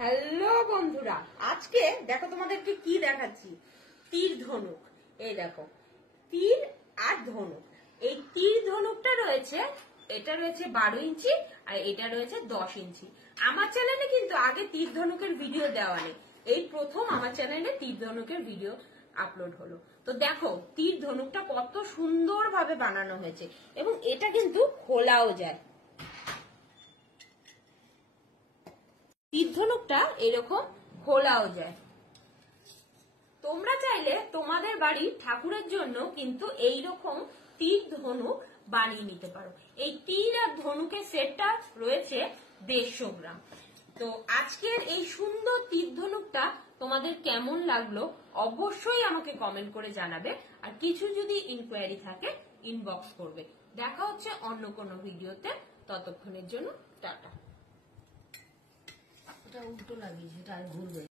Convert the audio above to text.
Hello বন্ধুরা, আজকে দেখো তোমাদেরকে কি দেখাচ্ছি। তীর ধনুক। এই দেখো, তীর আর ধনুক। এই তীর ধনুকটা রয়েছে, এটা রয়েছে 12 ইঞ্চি আর এটা রয়েছে 10 ইঞ্চি। আমার চ্যানেলে কিন্তু আগে তীর ধনুকের ভিডিও দেওয়া নেই, এই প্রথম আমার চ্যানেলে তীর ধনুকের ভিডিও আপলোড হলো। তো দেখো তীর ধনুকটা কত সুন্দর ভাবে বানানো হয়েছে এবং এটা কিন্তু খোলাও যায়। তীর ধনুকটা এরকম খোলাও যায়। তোমরা চাইলে তোমাদের বাড়ির ঠাকুরের জন্য কিন্তু এইরকম তীর ধনুক বানিয়ে নিতে পারো। এই তীর আর ধনুকের সেটটা রয়েছে 150 গ্রাম। তো আজকের এই সুন্দর তীর ধনুকটা তোমাদের কেমন লাগলো অবশ্যই আমাকে কমেন্ট করে জানাবে। আর কিছু যদি ইনকোয়ারি থাকে ইনবক্স করবে। দেখা হচ্ছে অন্য কোনো ভিডিওতে, ততক্ষণের জন্য টাটা। এটা উল্টো লাগিয়েছে, এটা আর ঘুরবে।